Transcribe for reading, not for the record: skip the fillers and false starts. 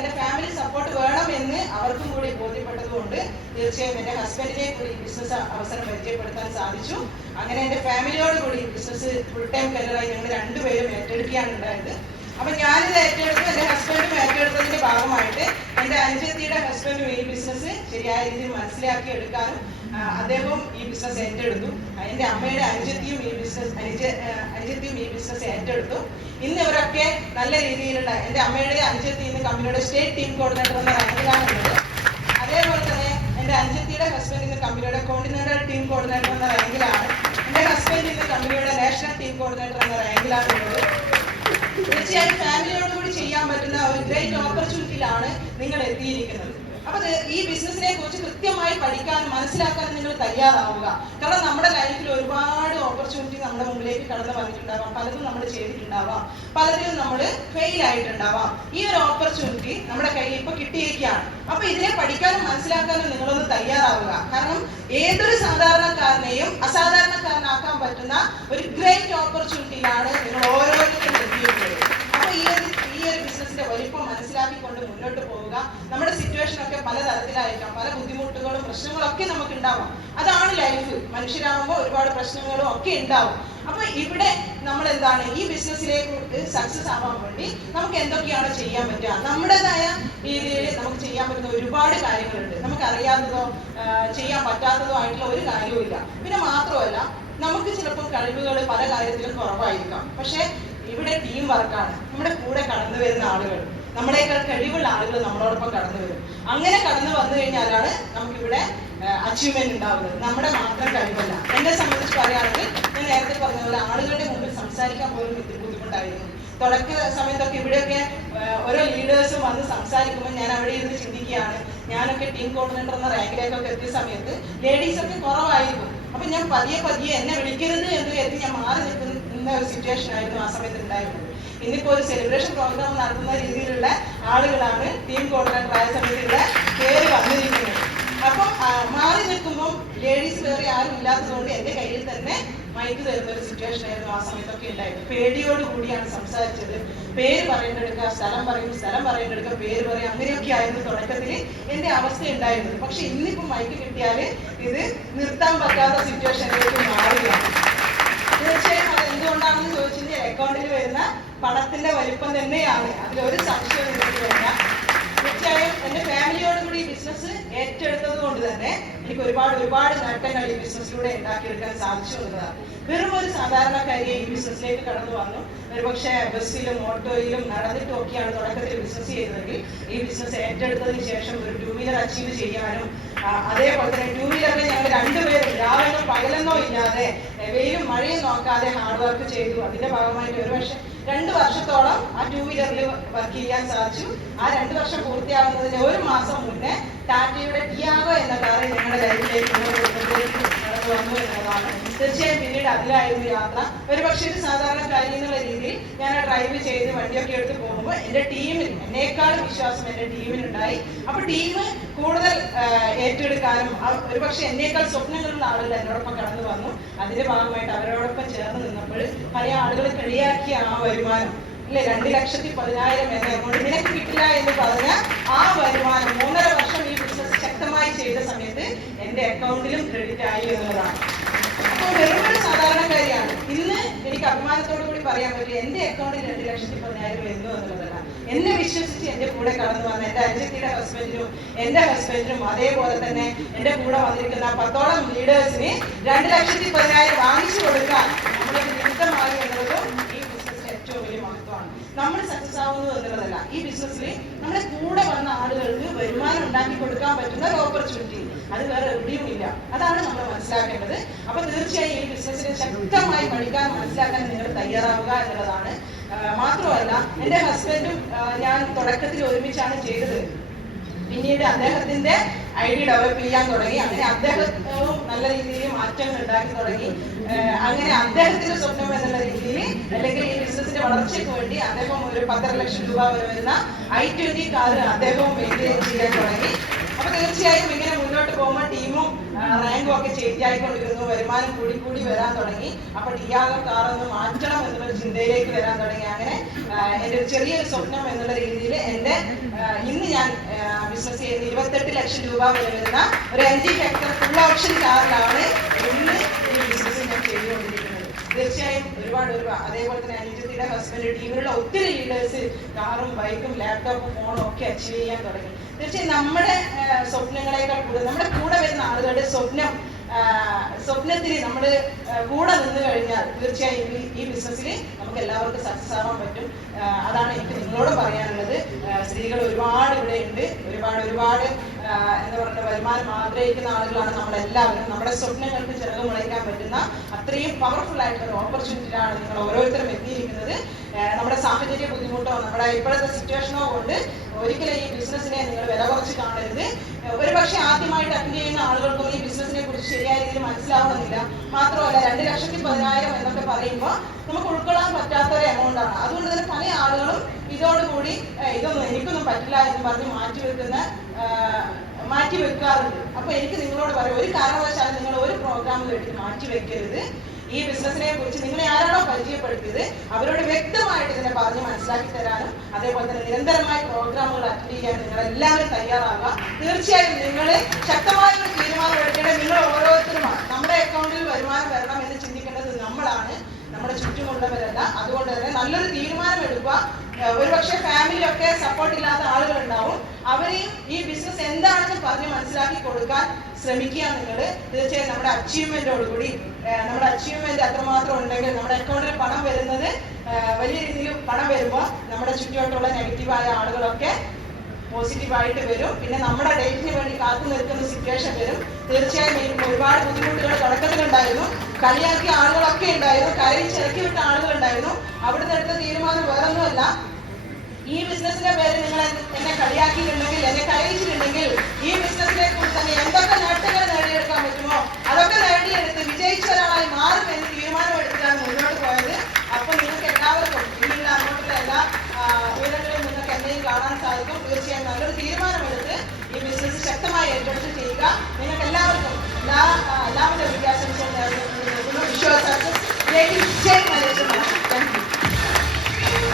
എൻ്റെ family support വേണമെന്ന് അവർക്കും കൂടി ബോധ്യപ്പെട്ടതുകൊണ്ട് തീർച്ചയായും എൻ്റെ ഹസ്ബൻഡിനെ കൂടി ബിസിനസ് അവസരം പരിചയപ്പെടുത്താൻ സാധിച്ചു. അങ്ങനെ എൻ്റെ ഫാമിലിയോട് കൂടി ബിസിനസ് ഫുൾ ടൈം കരിയറായി ഞങ്ങൾ രണ്ടുപേരും ഏറ്റെടുക്കുകയാണ് ഉണ്ടായത്. അപ്പൊ ഞാനിത് ഏറ്റെടുത്ത് എൻ്റെ ഹസ്ബൻഡും ഏറ്റെടുത്തതിന്റെ ഭാഗമായിട്ട് എൻ്റെ അനുജത്തിയുടെ ഹസ്ബൻഡും ഈ ബിസിനസ് ശരിയായ രീതിയിൽ മനസ്സിലാക്കി എടുക്കാനും അദ്ദേഹവും ഈ ബിസിനസ് ഏറ്റെടുത്തു. എൻ്റെ അമ്മയുടെ അനുജത്തിയും ഈ ബിസിനസ് ഏറ്റെടുത്തു. ഇന്ന് ഇവരൊക്കെ നല്ല രീതിയിലുള്ള എൻ്റെ അമ്മയുടെ അനുജത്തി ഇന്ന് കമ്പനിയുടെ സ്റ്റേറ്റ് ടീം കോർഡിനേറ്റർ എന്ന റാങ്കിലാണുള്ളത്. അതേപോലെ തന്നെ എൻ്റെ അനുജത്തിയുടെ ഹസ്ബൻഡ് ഇന്ന് കമ്പനിയുടെ കോർഡിനേറ്റർ ടീം കോർഡിനേറ്റർ എന്ന റാങ്കിലാണ്. എൻ്റെ ഹസ്ബൻഡ് ഇന്ന് കമ്പനിയുടെ നാഷണൽ ടീം കോർഡിനേറ്റർ എന്ന റാങ്കിലാണുള്ളത്. തീർച്ചയായും ഫാമിലിയോട് കൂടി ചെയ്യാൻ പറ്റുന്ന ഒരു ഗ്രേറ്റ് ഓപ്പർച്യൂണിറ്റിയിലാണ് നിങ്ങൾ എത്തിയിരിക്കുന്നത്. അപ്പൊ ഈ ബിസിനസിനെ കുറിച്ച് കൃത്യമായി പഠിക്കാനും മനസ്സിലാക്കാനും നിങ്ങൾ തയ്യാറാവുക. കാരണം നമ്മുടെ ലൈഫിൽ ഒരുപാട് ഓപ്പർച്യൂണിറ്റി നമ്മുടെ മുമ്പിലേക്ക് കടന്നു വന്നിട്ടുണ്ടാവാം. പലതും നമ്മൾ ചെയ്തിട്ടുണ്ടാവാം, പലതിലും നമ്മൾ ഫെയിൽ ആയിട്ടുണ്ടാവാം. ഈ ഒരു ഓപ്പർച്യൂണിറ്റി നമ്മുടെ കയ്യിൽ ഇപ്പൊ കിട്ടിയിരിക്കുകയാണ്. അപ്പൊ ഇതിനെ പഠിക്കാനും മനസ്സിലാക്കാനും നിങ്ങളൊന്ന് തയ്യാറാവുക. കാരണം ഏതൊരു സാധാരണക്കാരനെയും അസാധാരണക്കാരനാക്കാൻ പറ്റുന്ന ഒരു ഗ്രേറ്റ് ഓപ്പർച്യൂണിറ്റിയിലാണ് നിങ്ങൾ ഓരോരുത്തരും എത്തിയിട്ടുള്ളത്. അപ്പൊ ഈ ഒരു ബിസിനസിന്റെ വലിപ്പം മനസ്സിലാക്കിക്കൊണ്ട് മുന്നോട്ട് പോവുക. നമ്മുടെ സിറ്റുവേഷൻ ഒക്കെ പലതരത്തിലായിരിക്കാം, പല ബുദ്ധിമുട്ടുകളും പ്രശ്നങ്ങളും ഒക്കെ നമുക്ക് ഉണ്ടാവാം. അതാണ് ലൈഫ്. മനുഷ്യരാകുമ്പോൾ ഒരുപാട് പ്രശ്നങ്ങളും ഒക്കെ ഉണ്ടാവും. അപ്പൊ ഇവിടെ നമ്മൾ എന്താണ് ഈ ബിസിനസ്സിലേക്ക് സക്സസ് ആവാൻ വേണ്ടി നമുക്ക് എന്തൊക്കെയാണ് ചെയ്യാൻ പറ്റുക? നമ്മുടേതായ രീതിയിൽ നമുക്ക് ചെയ്യാൻ പറ്റുന്ന ഒരുപാട് കാര്യങ്ങളുണ്ട്. നമുക്ക് അറിയാത്തതോ ചെയ്യാൻ പറ്റാത്തതോ ആയിട്ടുള്ള ഒരു കാര്യവുമില്ല. പിന്നെ മാത്രമല്ല, നമുക്ക് ചിലപ്പോൾ കഴിവുകൾ പല കാര്യത്തിലും കുറവായിരിക്കാം. പക്ഷെ ഇവിടെ ടീം വർക്കാണ്. നമ്മുടെ കൂടെ കടന്നു വരുന്ന ആളുകൾ, നമ്മളെക്കാൾ കഴിവുള്ള ആളുകൾ നമ്മളോടൊപ്പം കടന്നു വരും. അങ്ങനെ കടന്നു വന്നു കഴിഞ്ഞാലാണ് നമുക്കിവിടെ അച്ചീവ്മെന്റ് ഉണ്ടാവുന്നത്. നമ്മുടെ മാത്രം കഴിവല്ല. എന്നെ സംബന്ധിച്ച് പറയുകയാണെങ്കിൽ ഞാൻ നേരത്തെ പറഞ്ഞ പോലെ ആളുകളുടെ മുമ്പിൽ സംസാരിക്കാൻ പോലും ഇത്തിരി ബുദ്ധിമുട്ടായിരുന്നു. തുടക്ക സമയത്തൊക്കെ ഇവിടെയൊക്കെ ഓരോ ലീഡേഴ്സും വന്ന് സംസാരിക്കുമ്പോൾ ഞാൻ അവിടെ ഇരുന്ന് ചിന്തിക്കുകയാണ്, ഞാനൊക്കെ ടീം കോർഡിനേറ്റർ എന്ന റാങ്കിലേക്കൊക്കെ എത്തിയ സമയത്ത് ലേഡീസ് ഒക്കെ കുറവായിരിക്കും. അപ്പൊ ഞാൻ പതിയെ എന്നെ വിളിക്കരുത് എന്ന് കരുതി ഞാൻ മാറി നിൽക്കുന്ന ഒരു സിറ്റുവേഷൻ ആയിരുന്നു ആ സമയത്ത് ഉണ്ടായിരുന്നത്. ഇന്നിപ്പോ ഒരു സെലിബ്രേഷൻ പ്രോഗ്രാം നടത്തുന്ന രീതിയിലുള്ള ആളുകളാണ് ടീം കോർഡിനേറ്റർ ആയ സമയത്ത് ഇവിടെ കയറി വന്നിരിക്കുന്നത്. അപ്പം മാറി നിൽക്കുമ്പോൾ ലേഡീസ് വേറെ ആരും ഇല്ലാത്തതുകൊണ്ട് എൻ്റെ കയ്യിൽ തന്നെ മൈക്ക് തരുന്ന ഒരു സിറ്റുവേഷൻ ആയിരുന്നു ആ സമയത്തൊക്കെ ഉണ്ടായിരുന്നു. പേടിയോട് കൂടിയാണ് സംസാരിച്ചത്. പേര് പറയേണ്ടെടുക്കുക, സ്ഥലം പറയേണ്ടെടുക്കുക, പേര് പറയും, അങ്ങനെയൊക്കെ ആയിരുന്നു തുടക്കത്തിൽ എൻ്റെ അവസ്ഥ ഉണ്ടായിരുന്നത്. പക്ഷെ ഇന്നിപ്പം മൈക്ക് കിട്ടിയാൽ ഇത് നിർത്താൻ പറ്റാത്ത സിറ്റുവേഷനിലേക്ക് മാറുകയാണ്. തീർച്ചയായും അത് എന്തുകൊണ്ടാണെന്ന് ചോദിച്ചാൽ അക്കൗണ്ടിൽ വരുന്ന പണത്തിന്റെ വലിപ്പം തന്നെയാണ്. അതിലൊരു സംശയം നിങ്ങൾക്ക് വേണ്ട. തീർച്ചയായും എൻ്റെ ഫാമിലിയോട് കൂടി ഈ ബിസിനസ് ഏറ്റെടുത്തത് കൊണ്ട് തന്നെ എനിക്ക് ഒരുപാട് നേട്ടങ്ങൾ ഈ ബിസിനസ്സിലൂടെ ഉണ്ടാക്കിയെടുക്കാൻ സാധിച്ചു എന്നതാണ്. വെറും ഒരു സാധാരണക്കാരിയെ ഈ ബിസിനസ്സിലേക്ക് കടന്നു വന്നു. ഒരുപക്ഷെ ബസ്സിലും ഓട്ടോയിലും നടന്നിട്ടും ഒക്കെയാണ് തുടക്കത്തിൽ ബിസിനസ് ചെയ്തതെങ്കിൽ ഈ ബിസിനസ് ഏറ്റെടുത്തതിന് ശേഷം ഒരു 2 വീലർ അച്ചീവ് ചെയ്യാനും അതേപോലെ തന്നെ 2 വീലറിൽ ഞങ്ങൾ രണ്ടുപേരും രാവിലെന്നോ പകലെന്നോ ഇല്ലാതെ വെയിലും മഴയും നോക്കാതെ ഹാർഡ് വർക്ക് ചെയ്തു. അതിന്റെ ഭാഗമായിട്ട് ഒരുപക്ഷെ 2 വർഷത്തോളം ആ 2 വീലറിൽ വർക്ക് ചെയ്യാൻ സാധിച്ചു. ആ 2 വർഷം പൂർത്തിയാകുന്നതിന് 1 മാസം മുന്നേ ടാറ്റയുടെ ടിയാഗോ എന്ന കാറ് ഞങ്ങളുടെ ലൈഫിലേക്ക് കടന്നു വന്നു എന്നതാണ്. തീർച്ചയായും പിന്നീട് അതിലായിരുന്നു യാത്ര. ഒരുപക്ഷെ ഒരു സാധാരണക്കാരി എന്നുള്ള രീതിയിൽ ഞാൻ ഡ്രൈവ് ചെയ്ത് വണ്ടിയൊക്കെ എടുത്ത് പോകുമ്പോൾ എൻ്റെ ടീമിന് എന്നേക്കാളും വിശ്വാസം എൻ്റെ ടീമിനുണ്ടായി. അപ്പൊ ടീം കൂടുതൽ ഏറ്റെടുക്കാനും ഒരുപക്ഷെ എന്നേക്കാൾ സ്വപ്നങ്ങളുള്ള ആളുകൾ എന്നോടൊപ്പം കടന്നു വന്നു. അതിന്റെ ഭാഗമായിട്ട് അവരോടൊപ്പം ചേർന്ന് നിന്നപ്പോൾ പല ആളുകൾ കളിയാക്കിയ ആ വരുമാനം അല്ലെ 2,10,000 എന്ന എമൗണ്ട് നിനക്ക് കിട്ടില്ല എന്ന് പറഞ്ഞ ആ വരുമാനം 3.5 വർഷം ഈ ബിസിനസ് ശക്തമായി ചെയ്ത സമയത്ത് എൻ്റെ അക്കൗണ്ടിലും ക്രെഡിറ്റ് ആയി എന്നുള്ളതാണ്. അപ്പോൾ വെറുമൊരു സാധാരണക്കാരിയാണ്. ഇന്ന് എനിക്ക് അഭിമാനത്തോടു കൂടി പറയാൻ പറ്റും എൻ്റെ അക്കൗണ്ടിൽ 2,10,000 വരുന്നു എന്നുള്ളതല്ല. എന്നെ വിശ്വസിച്ച് എൻ്റെ കൂടെ കടന്നു വന്ന എൻ്റെ അനുജത്തിയുടെ ഹസ്ബൻഡിനും എൻ്റെ ഹസ്ബൻഡിനും അതേപോലെ തന്നെ എൻ്റെ കൂടെ വന്നിരിക്കുന്ന 10ഓളം ലീഡേഴ്സിന് 2,10,000 വാങ്ങിച്ചു കൊടുക്കാൻ നമ്മുടെ നിമിത്തമായി എന്നുള്ളതും ഈ ബിസിനസിന്റെ ഏറ്റവും വലിയ മഹത്വമാണ്. നമ്മൾ സക്സസ് ആവുന്നു എന്നുള്ളതല്ല, ഈ ബിസിനസ്സിൽ നമ്മുടെ കൂടെ വന്ന ആളുകൾക്ക് വരുമാനം ഉണ്ടാക്കി കൊടുക്കാൻ പറ്റുന്ന ഒരു ഓപ്പർച്യൂണിറ്റി അത് വേറെ എവിടെയും ഇല്ല. അതാണ് നമ്മൾ മനസ്സിലാക്കേണ്ടത്. അപ്പൊ തീർച്ചയായും ഈ ബിസിനസ്സിനെ ശക്തമായി പഠിക്കാൻ മനസ്സിലാക്കാൻ നിങ്ങൾ തയ്യാറാവുക എന്നുള്ളതാണ്. മാത്രമല്ല എൻ്റെ ഹസ്ബൻഡും ഞാൻ തുടക്കത്തിൽ ഒരുമിച്ചാണ് ചെയ്തത്. പിന്നീട് അദ്ദേഹത്തിന്റെ ഐഡി ഡെവലപ്പ് ചെയ്യാൻ തുടങ്ങി. അങ്ങനെ അദ്ദേഹവും നല്ല രീതിയിൽ മാറ്റങ്ങൾ ഉണ്ടാക്കി തുടങ്ങി. അങ്ങനെ അദ്ദേഹത്തിന്റെ സ്വപ്നം എന്നുള്ള രീതിയിൽ അല്ലെങ്കിൽ ഈ ബിസിനസിന്റെ വളർച്ചയ്ക്ക് വേണ്ടി അദ്ദേഹം ഒരു 10.5 ലക്ഷം രൂപ വരെ വരുന്ന i20 കാർ അദ്ദേഹവും മെയിൻറ്റെയിൻ ചെയ്യാൻ തുടങ്ങി. അപ്പൊ തീർച്ചയായും ഇങ്ങനെ മുന്നോട്ട് പോകുമ്പോൾ ടീമും റാങ്കും ഒക്കെ ചേഞ്ച് ആയിക്കൊണ്ടിരുന്നു, വരുമാനം കൂടി വരാൻ തുടങ്ങി. അപ്പോൾ ടിയാഗോ കാർ ഒന്ന് മാറ്റണം എന്നുള്ള ചിന്തയിലേക്ക് വരാൻ തുടങ്ങി. അങ്ങനെ എൻ്റെ ഒരു ചെറിയൊരു സ്വപ്നം എന്നുള്ള രീതിയിൽ എൻ്റെ ഇന്ന് ഞാൻ ബിസിനസ് ചെയ്യുന്ന 28 ലക്ഷം രൂപ വില വരുന്ന ഒരു 5 ഹെക്ടർ ഫുൾ ഓപ്ഷൻ കാറിലാണ് ഇന്ന് ഈ ബിസിനസ് ഞാൻ ചെയ്തുകൊണ്ടിരിക്കുന്നത്. തീർച്ചയായും ഒരുപാട് അതേപോലെ തന്നെ അനുജത്തിയുടെ ഹസ്ബൻഡ് ടീമിലുള്ള ഒത്തിരി ലീഡേഴ്സ് കാറും ബൈക്കും ലാപ്ടോപ്പും ഫോണും ഒക്കെ അച്ചീവ് ചെയ്യാൻ തുടങ്ങി. തീർച്ചയായും നമ്മുടെ സ്വപ്നങ്ങളെക്കാൾ കൂടുതൽ നമ്മുടെ കൂടെ വരുന്ന ആളുകളുടെ സ്വപ്നത്തിന് നമ്മൾ കൂടെ നിന്ന് കഴിഞ്ഞാൽ തീർച്ചയായും ഈ ബിസിനസ്സിൽ നമുക്ക് എല്ലാവർക്കും സക്സസ് ആവാൻ പറ്റും. അതാണ് എനിക്ക് നിങ്ങളോട് പറയാനുള്ളത്. സ്ത്രീകൾ ഒരുപാട് ഇവിടെ ഉണ്ട്, ഒരുപാട് എന്താ പറയുക, വരുമാനം ആഗ്രഹിക്കുന്ന ആളുകളാണ് നമ്മളെല്ലാവരും. നമ്മുടെ സ്വപ്നങ്ങൾക്ക് ചിറക് മുളയ്ക്കാൻ പറ്റുന്ന അത്രയും പവർഫുൾ ആയിട്ടുള്ള ഓപ്പർച്യൂണിറ്റിയാണ് നിങ്ങൾ ഓരോരുത്തരും എത്തിയിരിക്കുന്നത്. നമ്മുടെ സാഹചര്യ ബുദ്ധിമുട്ടോ നമ്മുടെ ഇപ്പോഴത്തെ സിറ്റുവേഷനോ കൊണ്ട് ഒരിക്കലും ഈ ബിസിനസ്സിനെ നിങ്ങൾ വില കുറച്ച് കാണരുത്. ഒരുപക്ഷെ ആദ്യമായിട്ട് അറ്റൻഡ് ചെയ്യുന്ന ആളുകൾക്കൊന്നും ഈ ബിസിനസ്സിനെ കുറിച്ച് ശരിയായ രീതിയിൽ മനസ്സിലാവണമെന്നില്ല. മാത്രമല്ല 2,10,000 എന്നൊക്കെ പറയുമ്പോൾ നമുക്ക് ഉൾക്കൊള്ളാൻ പറ്റാത്ത ഒരു എമൗണ്ട് ആണ്. അതുകൊണ്ട് തന്നെ പല ആളുകളും ഇതോടുകൂടി ഇതൊന്നും എനിക്കൊന്നും പറ്റില്ല എന്ന് പറഞ്ഞ് മാറ്റി വെക്കാറുണ്ട്. അപ്പൊ എനിക്ക് നിങ്ങളോട് പറയാം, ഒരു കാരണവശാലും നിങ്ങൾ ഒരു പ്രോഗ്രാം കേട്ട് മാറ്റി വെക്കരുത്. ഈ ബിസിനസിനെ കുറിച്ച് നിങ്ങളെ ആരാണോ പരിചയപ്പെടുത്തിയത് അവരോട് വ്യക്തമായിട്ട് ഇതിനെ പറഞ്ഞ് മനസ്സിലാക്കി തരാനും അതേപോലെ തന്നെ നിരന്തരമായ പ്രോഗ്രാമുകൾ അറ്റൻഡ് ചെയ്യാൻ നിങ്ങൾ എല്ലാവരും തയ്യാറാവുക. തീർച്ചയായും നിങ്ങൾ ശക്തമായ ഒരു തീരുമാനം എടുക്കേണ്ടത് നിങ്ങൾ ഓരോരുത്തരുമാണ്. നമ്മുടെ അക്കൗണ്ടിൽ വരുമാനം വരണം എന്ന് ചിന്തിക്കേണ്ടത് നമ്മളാണ്, നമ്മുടെ ചുറ്റുമുള്ളവരല്ല. അതുകൊണ്ട് തന്നെ നല്ലൊരു തീരുമാനം എടുക്കുക. ഒരുപക്ഷെ ഫാമിലിയൊക്കെ സപ്പോർട്ട് ഇല്ലാത്ത ആളുകൾ ഉണ്ടാവും, അവരെയും ഈ ബിസിനസ് എന്താണെന്ന് പറഞ്ഞ് മനസ്സിലാക്കി കൊടുക്കാൻ ശ്രമിക്കുക നിങ്ങൾ. തീർച്ചയായും നമ്മുടെ അച്ചീവ്മെന്റോടുകൂടി നമ്മുടെ അച്ചീവ്മെന്റ് അത്രമാത്രം ഉണ്ടെങ്കിൽ നമ്മുടെ അക്കൗണ്ടിൽ പണം വരുന്നത് വലിയ രീതിയിൽ പണം വരുമ്പോൾ നമ്മുടെ ചുറ്റുവട്ടുള്ള നെഗറ്റീവായ ആളുകളൊക്കെ പോസിറ്റീവായിട്ട് വരും. പിന്നെ നമ്മുടെ ഡേറ്റിന് വേണ്ടി കാത്തു നിൽക്കുന്ന സിറ്റുവേഷൻ വരും. തീർച്ചയായും എനിക്ക് ഒരുപാട് ബുദ്ധിമുട്ടുകൾ തുടക്കത്തിലുണ്ടായിരുന്നു. കളിയാക്കിയ ആളുകളൊക്കെ ഉണ്ടായിരുന്നു, കരയിച്ചിറക്കി വിട്ട ആളുകളുണ്ടായിരുന്നു. അവിടുന്ന് എടുത്ത തീരുമാനം വേറൊന്നുമല്ല, ഈ ബിസിനസിന്റെ പേര് നിങ്ങൾ എന്നെ കളിയാക്കിയിട്ടുണ്ടെങ്കിൽ, എന്നെ കരയിച്ചിട്ടുണ്ടെങ്കിൽ ഈ ബിസിനസിനെ കുറിച്ച് തന്നെ എന്തൊക്കെ നേട്ടങ്ങൾ നേടിയെടുക്കാൻ പറ്റുമോ അതൊക്കെ നേടിയെടുത്ത് വിജയിച്ച ഒരാളായി മാറും എന്ന് തീരുമാനമെടുത്തിട്ടാണ് മുന്നോട്ട് പോയത്. അപ്പൊ നിങ്ങൾക്ക് എല്ലാവർക്കും ഇനിയുള്ള അങ്ങോട്ടുള്ള എല്ലാ ഉയരങ്ങളിലും നിങ്ങൾക്ക് എന്തെങ്കിലും കാണാൻ സാധിക്കും. തീർച്ചയായും നല്ലൊരു തീരുമാനമെടുത്ത് ഈ ബിസിനസ് ശക്തമായി ഏറ്റെടുത്ത് ചെയ്യുക. നിങ്ങൾക്ക് എല്ലാവർക്കും എല്ലാവിധ വിദ്യാഭ്യാസവും നേടുന്നു. വിശ്വാസ